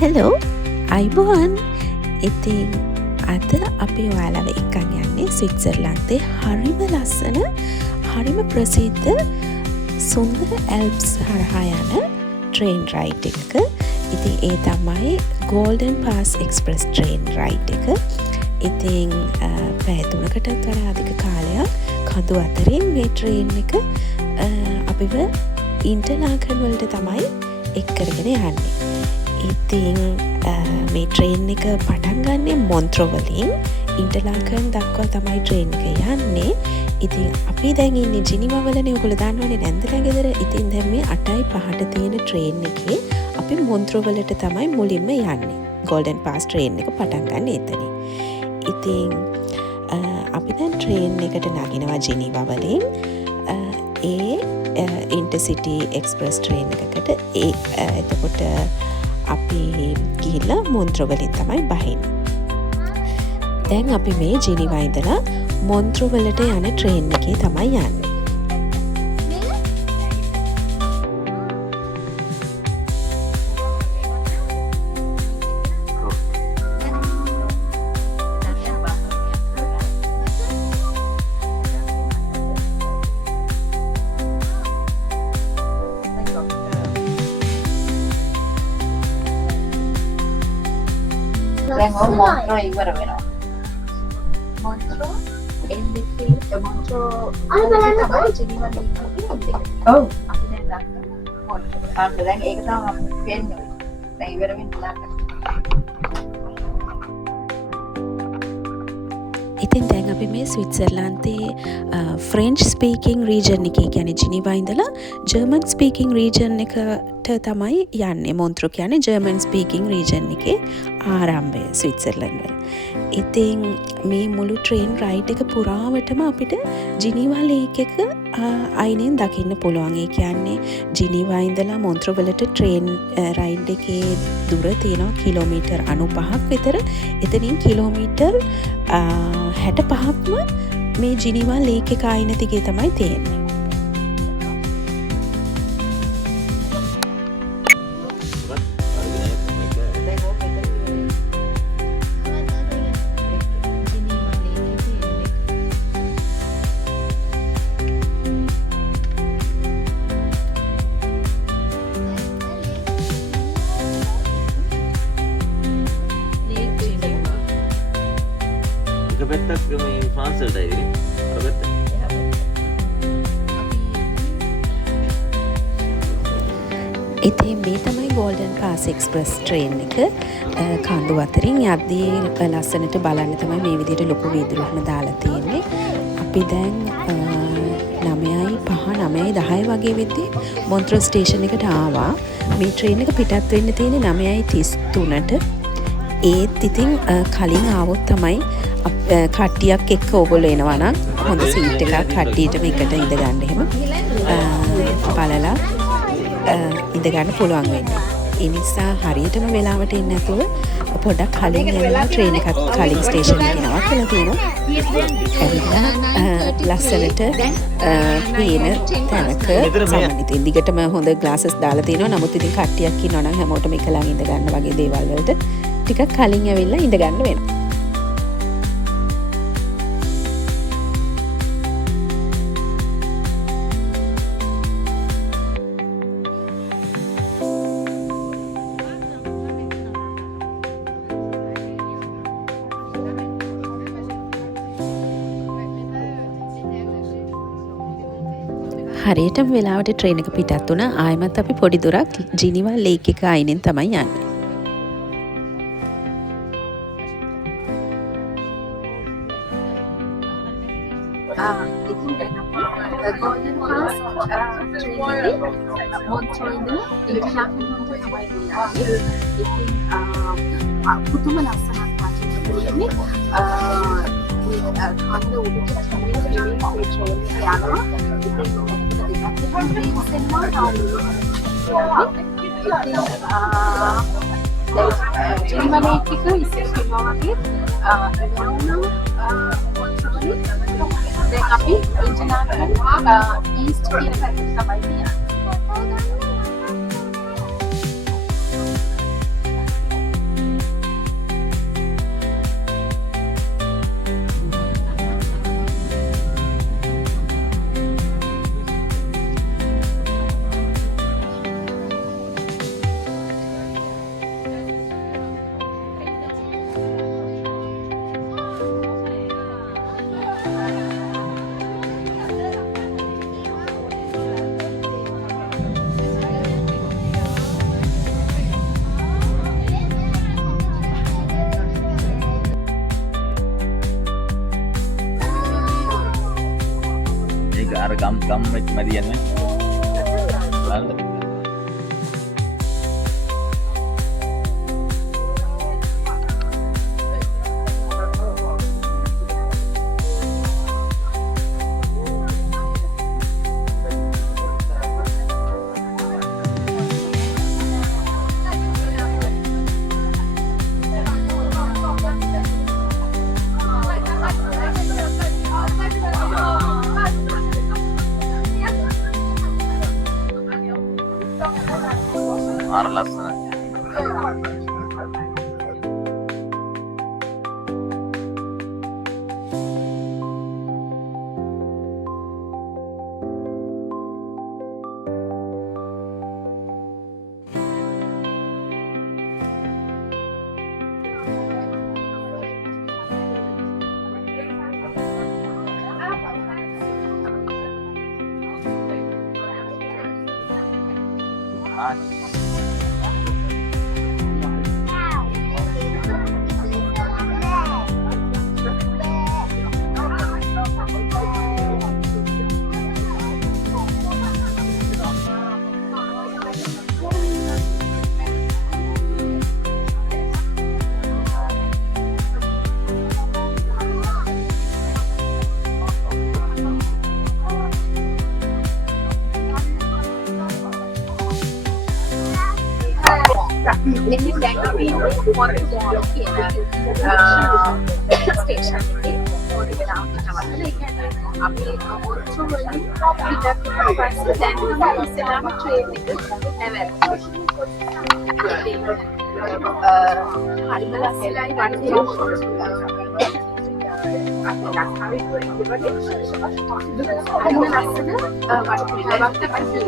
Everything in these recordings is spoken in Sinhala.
හෙලෝ අයිබෝන් ඉතින් අද අපි ඔයාලව එක්කන් යන්නේ ස්විට්සර්ලන්තේ හරිම ලස්සන හරිම ප්‍රසිද්ධ සුන්දර ඇල්ප්ස් හරහා යන ට්‍රේන් රයිඩ් එකක. ඉතින් ඒ තමයි golden pass express train ride එක. ඉතින් පැය 3කටත් වඩා අධික කාලයක් කඳු අතරින් මේ ට්‍රේන් එක අපිව ඉන්ටර්ලාකන් වලට තමයි එක් කරගෙන යන්නේ. ඉතින් මේ ට්‍රේන් එක පටන් ගන්නේ මොන්ත්‍රෝ වලින් ඉන්ටර්ලාකන් දක්වා තමයි ට්‍රේන් එක යන්නේ. ඉතින් අපි දැන් ඉන්නේ ජිනිවා වලනේ. ඔයගොල්ලෝ දන්නවනේ නැන්දලා ගෙදර. ඉතින් දැන් මේ 8:05ට තියෙන ට්‍රේන් එකේ අපි මොන්ත්‍රෝ වලට තමයි මුලින්ම යන්නේ. ගෝල්ඩන් පාස් ට්‍රේන් එක පටන් ගන්න එතනින්. ඉතින් අපි දැන් ට්‍රේන් එකට නගිනවා ජිනිවා වලින්. ඒ ඉන්ටර්සිටි එක්ස්ප්‍රස් ට්‍රේන් එකකට එතකොට අපි ගිහිල්ලා මොන්ත්‍රෝ වලින් තමයි බහින්නේ. දැන් අපි මේ ජිනිවා ඉඳලා මොන්ත්‍රෝ වලට යන ට්‍රේන් එකේ තමයි යන්නේ. මොන්ත්‍රෝ ඉවර වෙනවා. මොන්ත්‍රෝ එන්නේ මොන්ත්‍රෝ තමයි ජිනිවා ඉන්නේ. ඔව්. අපි දැන් ළඟ මොන්ත්‍රෝ. දැන් ඒක තමයි අපි වෙන්නේ. දැන් ඉවර වෙන්න ළඟ. ඉතින් දැන් අපි මේ ස්විට්සර්ලන්තේ ෆ්‍රෙන්ච් ස්පීකින් රීජන් එකේ කියන්නේ ජිනිවා ඉඳලා ජර්මන් ස්පීකින් රීජන් එකට තමයි යන්නේ. මොන්ත්‍රෝ කියන්නේ ජර්මන් ස්පීකින් රීජන් එකේ ආරම්භය ස්විට්සර්ලන්ත වල. ඉතින් මේ මුළු ට්‍රේන් රයිඩ් එක පුරාවටම අපිට ජිනිවා ලේක් එක අයිනෙන් දකින්න පුළුවන්. ඒ කියන්නේ ජිනිවා ඉඳලා මොන්ත්‍රෝ වලට ට්‍රේන් රයිඩ් එකේ දුර තියෙනවා කිලෝමීටර් 95ක් විතර. එතනින් කිලෝමීටර් 65ක්ම මේ ජිනිවා ලේක් එක අයින දිගේ තමයි තියෙන්නේ. පැත්තක් මේ ෆ්‍රාන්ස් වලට ඇවිල්ලා අර පැත්ත. ඉතින් මේ තමයි ගෝල්ඩන් පාස් එක්ස්ප්‍රස් ට්‍රේන් එක. කඳු අතරින් යද්දී ලස්සනට බලන්න තමයි මේ විදිහට ලොකු වීදුරුවක්ම දාලා තියෙන්නේ. අපි දැන් 9:05 වගේ වෙද්දී මොන්ත්‍රෝ ස්ටේෂන් එකට ආවා. මේ ට්‍රේන් එක පිටත් වෙන්න තියෙන්නේ 9:33ට. ඒත් ඉතින් කලින් ආවොත් තමයි කට්ටියක් එක්ක ඕගොල්ලෝ එනවා නම් හොඳ සීට් එකක් කට්ටියටම එකට ඉඳ ගන්න එහෙම බලලා ඉඳ ගන්න පුළුවන් වෙන්නේ. ඒ නිසා හරියටම වෙලාවට එන්න නැතුව පොඩ්ඩක් කලින් යනවා. ට්‍රේන් එකත් කලින් ස්ටේෂන් එකේ නවත්තලා තියෙනවා. ඇවිල්ලා ලස්සනට පේන තැනක සමනිතින් දිගටම හොඳ ග්ලාසස් දාලා තියෙනවා. නමුත් ඉතින් කට්ටියක් ඉන්නවා නම් හැමෝටම එක ළඟ ඉඳ ගන්න වගේ දේවල් වලට ටිකක් කලින් ඇවිල්ලා ඉඳ ගන්න වෙනවා. හරියටම වෙලාවට ට්‍රේන් එක පිටත් වුණා. ආයෙමත් අපි පොඩි දුරක් ජිනිවා ලේක් එක අයිනෙන් තමයි යන්නේ. පුදුම ලස්සනක් වගේ කන්ද උඩට ට්‍රේන් යනවා. ජිනිවා ලේක් එක ඉස්සෙල්ලා වගේ දැන් අපි ඉන්ටර්නැෂනල් ඊස්ට් කියන පැත්තට තමයි යන්නේ. ඒක අර ගම් වෙච්ච මැදියන්නේ බලන්න අර ලස්සනයි ඉතින් දැන් අපි මොන්ට්‍රියල් කියන ස්ටේෂන් එකේ මොන්ට්‍රියල් තමයි. ඒ කියන්නේ අපි මොන්ට්‍රියල් වලින් පිටත් පස්සේ දැන් තමයි ඉස්සෙල්ලාම ට්‍රේන් එක නැවැත්තුනේ. හරිම ලස්සනයි වටේ අපි ලක්කාවේ ඉවරේ හරිම ලස්සන වටපිටාවක් තමයි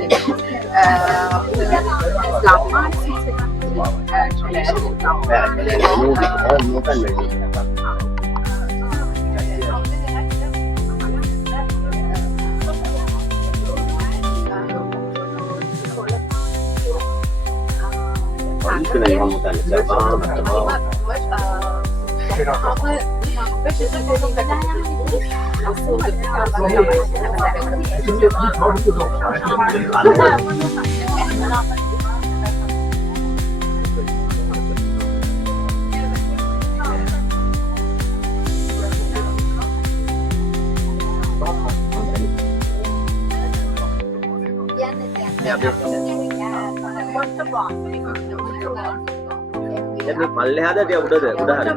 jadi පල්ලෙහාද ටික උඩද උඩ හරි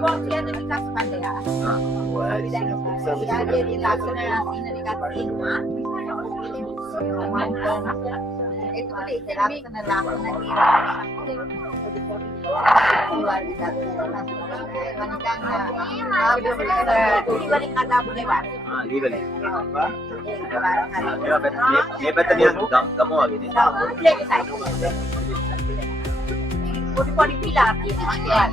මේ පැත්ත නිකන් ගම වගේ පොඩි පිලා තියෙනවා.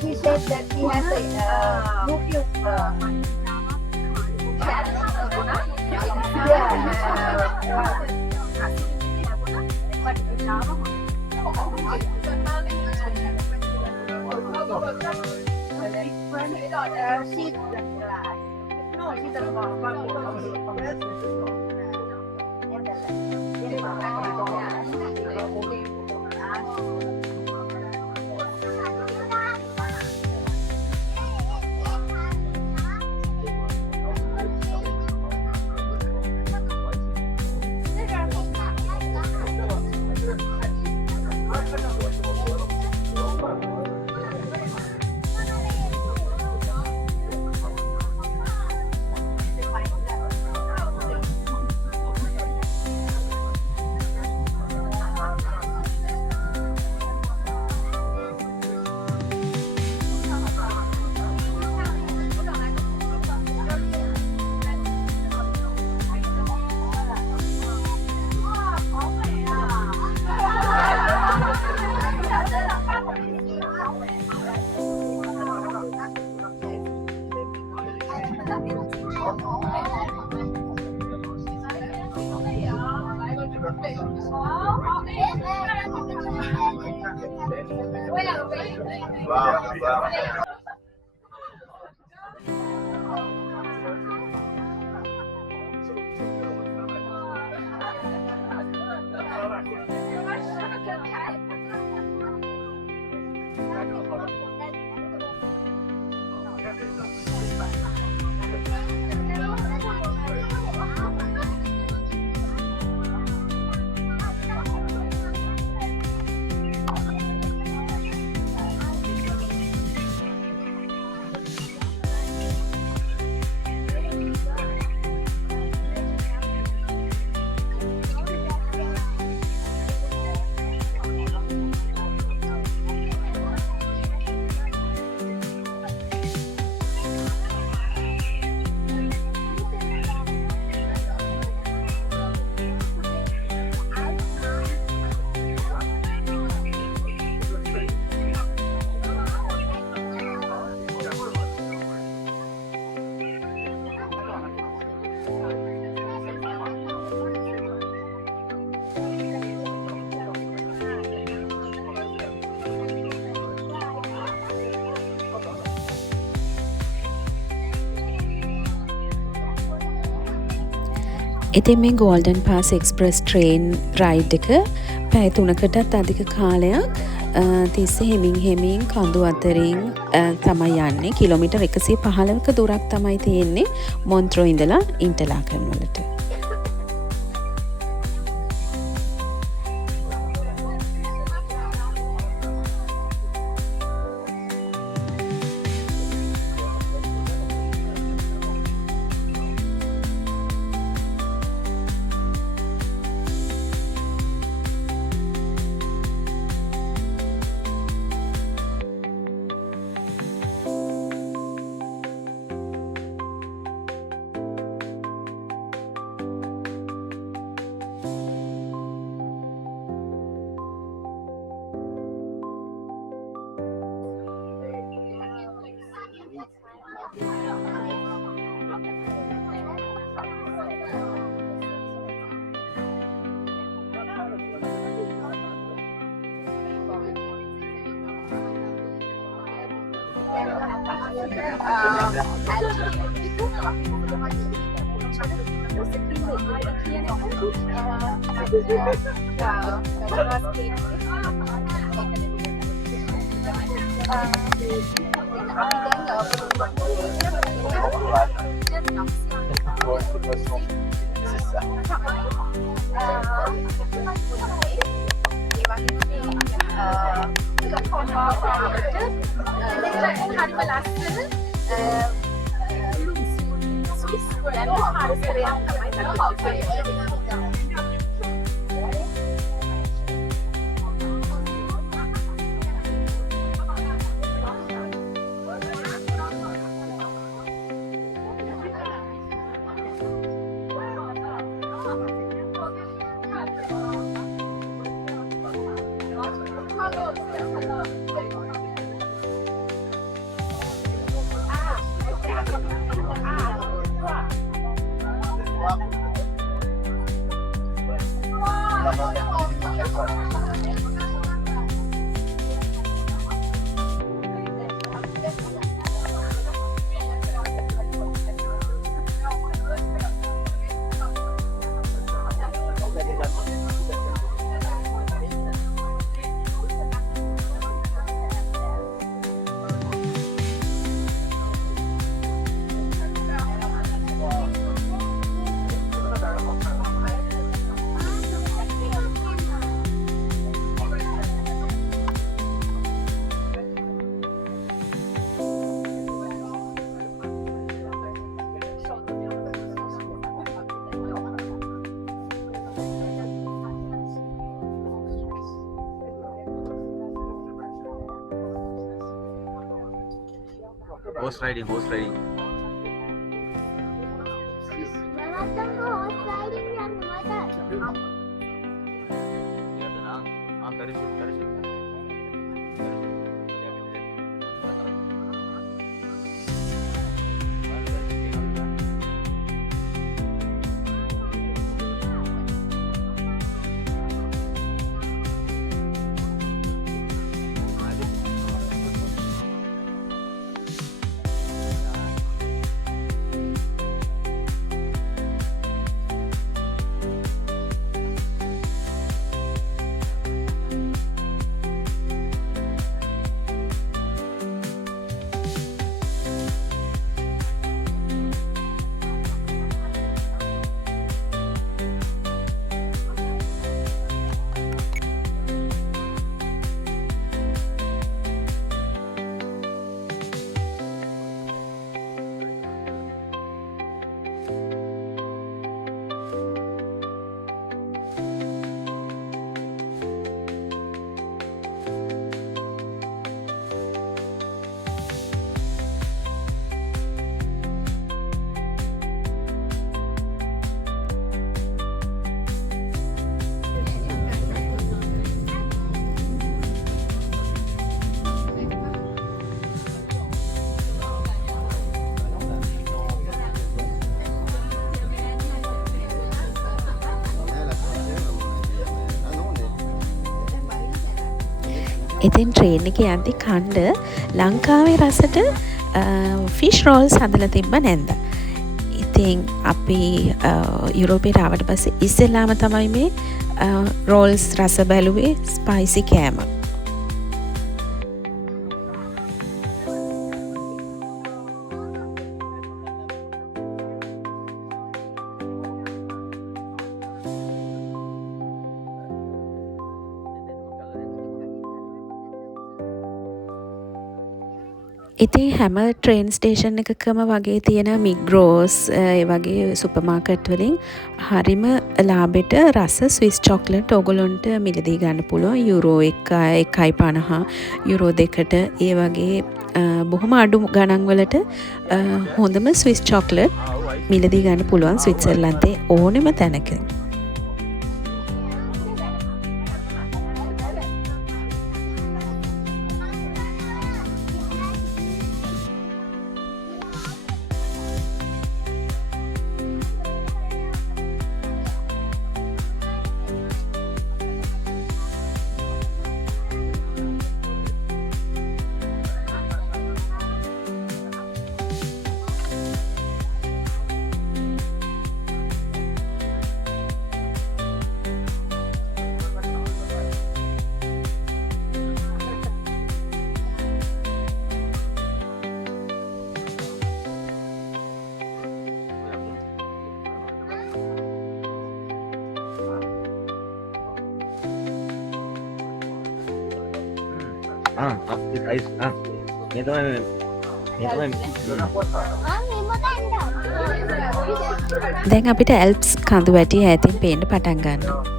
He said that he has a nucleus ඉතින් මේ golden pass express train ride එක පැය 3කටත් අධික කාලයක් තිස්ස හෙමින් කඳු අතරින් තමයි යන්නේ. කිලෝමීටර් 115ක දුරක් තමයි තියෙන්නේ මොන්ත්‍රෝ ඉඳලා ඉන්ටර්ලාකන් වලට. Horse riding. ඉතින් ට්‍රේන් එක යද්දි කණ්ඩ ලංකාවේ රසට ෆිෂ් රෝල්ස් හදලා තිබ්බ නැන්ද. ඉතින් අපි යුරෝපයට ආවට පස්සේ ඉස්සෙල්ලාම තමයි මේ රෝල්ස් රස බැලුවේ ස්පයිසි කෑම. ඉතින් හැම ට්‍රේන් ස්ටේෂන් එකකම වගේ තියෙන මිග්‍රෝස් වගේ සුපර්මාකට් වලින් හරිම ලාබෙට රස ස්විස් චොක්ලට් ඔගොලොන්ට මිලදී ගන්න පුළුවන් යුරෝ 1.50 යුරෝ 2ට ඒ වගේ බොහොම අඩු ගණන් වලට හොඳම ස්විස් චොක්ලට් මිලදී ගන්න පුළුවන් ස්විට්සර්ලන්තේ ඕනෙම තැනක. Ice. Ini tuh දැන් අපිට ඇල්ප්ස් කඳු වැටිය ඈතින් පේන්න පටන් ගන්නවා.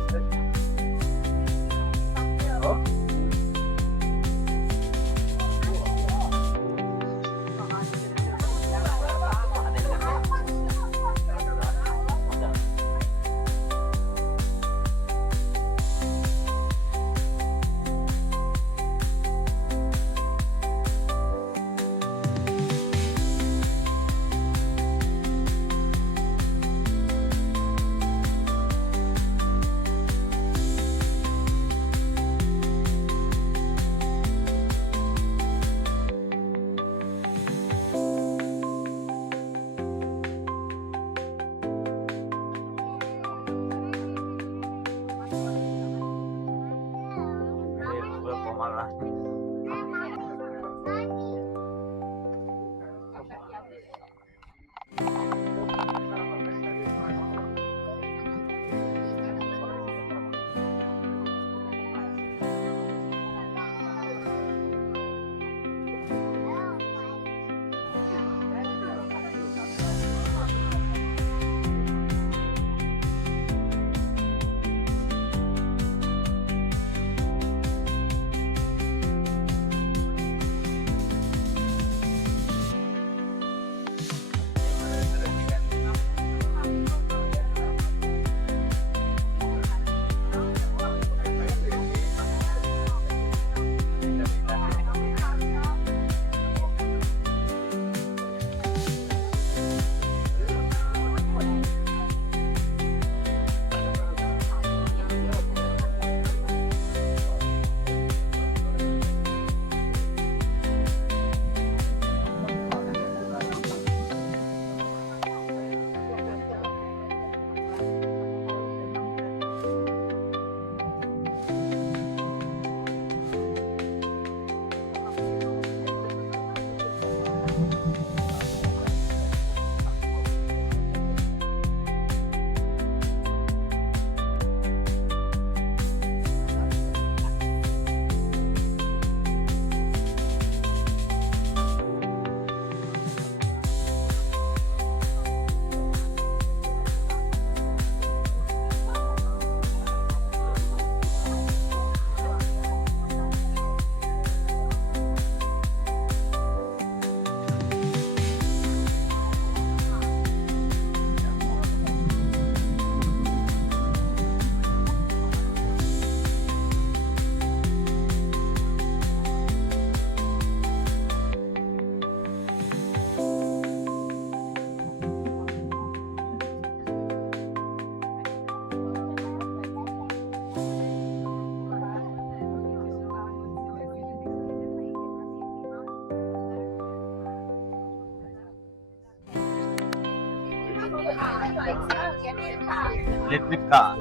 Electric car.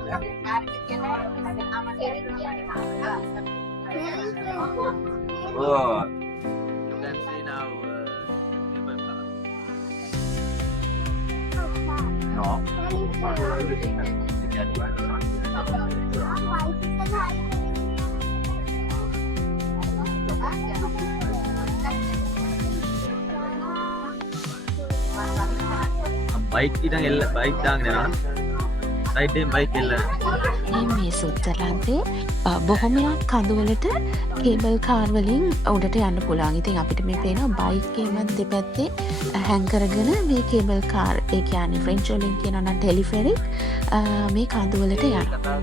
Oh, you can see now cable car. No. Bike ඉතින් එල්ල බයික් දාගෙන යනවා. සයිඩ් එකෙන් බයික් එල්ල. මේ ස්විට්සර්ලන්තේ බොහොමයක් කඳුවලට කේබල් කාර් වලින් උඩට යන්න පුළුවන්. ඉතින් අපිට මේ පේනවා බයික් එකෙන් දෙපැත්තේ හැං කරගෙන මේ කේබල් කාර් ඒ කියන්නේ ෆ්‍රෙන්ච් වලින් කියනවා නම් ටෙලිෆෙරික් මේ කඳුවලට යනවා.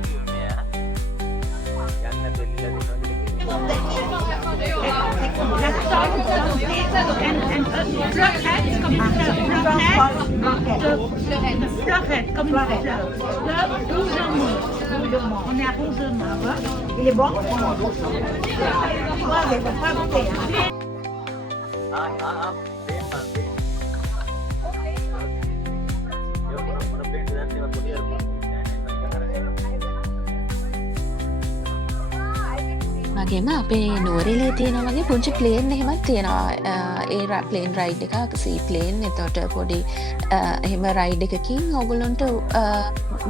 Blockhead, comme Blockhead. Là, 12 ans moins. On est à 11 ans moins. Il est bon? Ouais, mais faut pas goûter. වගේම අපේ නුවරඑළියේ තියෙන වගේ පුංචි ප්ලේන් එහෙමත් තියෙනවා. ඒ ප්ලේන් රයිඩ් එකක් සී ප්ලේන්. එතකොට පොඩි එහෙම රයිඩ් එකකින් ඔයගොල්ලන්ට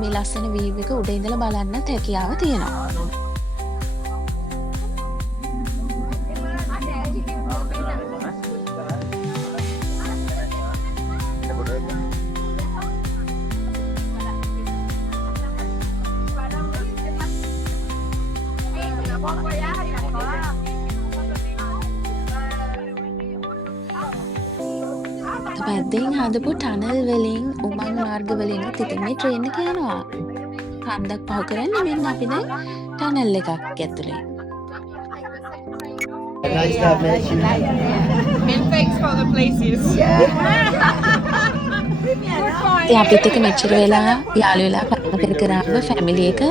මේ ලස්සන වීව් එක උඩ ඉඳලා බලන්නත් හැකියාව තියෙනවා. පැද්දෙන් හදපු ටනල් වලින් උමං මාර්ග වලින් ඉතින් මේ ට්‍රේන් එක යනවා. හන්දක් පහු කරන්නේ මෙන්න අපි දැන් ටනල් එකක් ඇතුලේ. Nice to meet you. And thanks for the places. ඉතින් අපිත් එක්ක මෙච්චර වෙලා යාළු වෙලා කතා කර ආව ෆැමිලි එක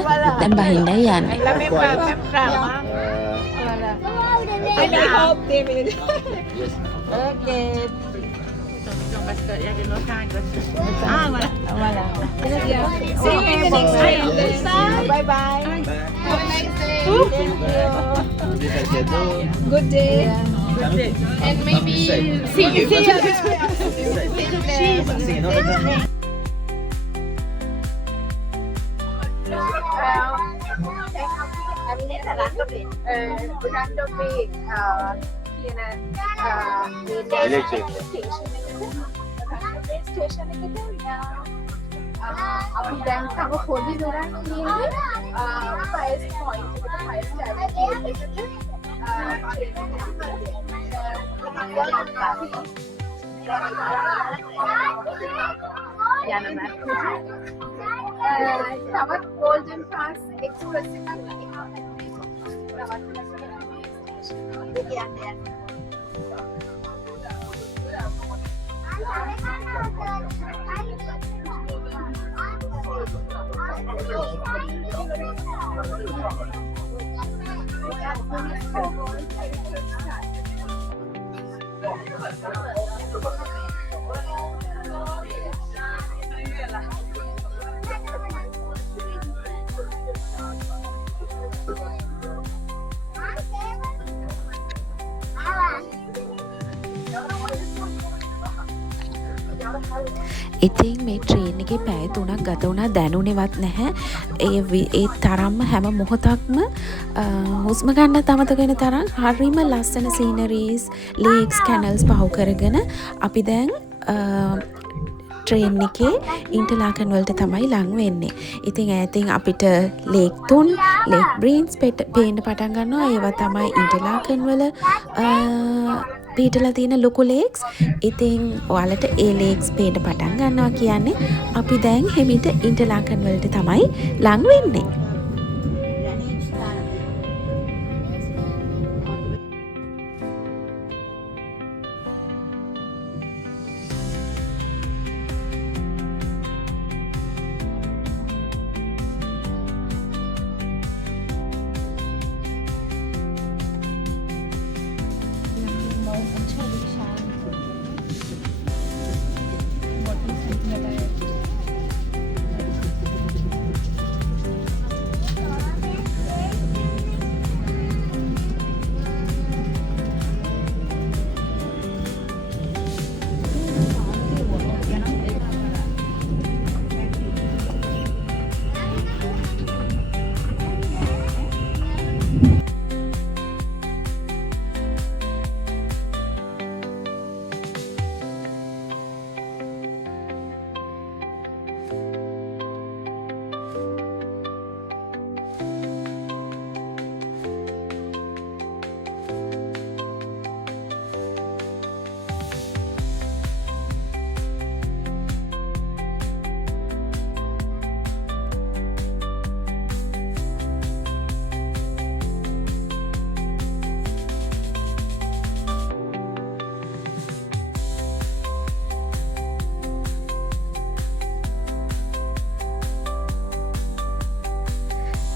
දැන් බහින්නයි යන්නේ. La même trame. Voilà. And I hope they will. Okay. Parce qu'il y a des locales. Ah, voilà. Voilà. See you in the next time. Bye bye. Have a nice day. Good day. Good day. And maybe see you. Station එකට අපි දැන් තව පොඩි දුරක් තියෙන්නේ ෆයර් පොයින්ට් එකට ෆයර් ස්ටේෂන් එකට තවත් ගෝල්ඩන් පාස් එක්ස්ප්‍රස් ඉතින් මේ ට්‍රේන් එකේ පැය 3ක් ගත වුණා දැනුනේවත් නැහැ. ඒ තරම්ම හැම මොහොතක්ම හුස්ම ගන්න අමතක වෙන තරම් හරිම ලස්සන සීනරීස්, ලේක්ස්, කැනල්ස් පහු කරගෙන අපි දැන් ට්‍රේන් එකේ ඉන්ටර්ලාකන් වලට තමයි ලං වෙන්නේ. ඉතින් ඈතින් අපිට ලේක් 3, ලේක් බ්‍රීන්ස් පේන්න පටන් ගන්නවා. ඒවා තමයි ඉන්ටර්ලාකන් වල පිටලා තියෙන ලොකු ලේක්ස්. ඉතින් ඔයාලට ඒ ලේක්ස් පේන්න පටන් ගන්නවා කියන්නේ අපි දැන් හිමිට ඉන්ටර්ලාකන් වලට තමයි ලං වෙන්නේ.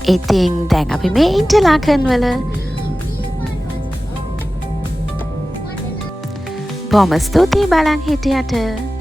ඉතින් දැන් අපි මේ ඉන්ටර්ලාකන් වල බොහොම ස්තුතියි බලන් හිටියට.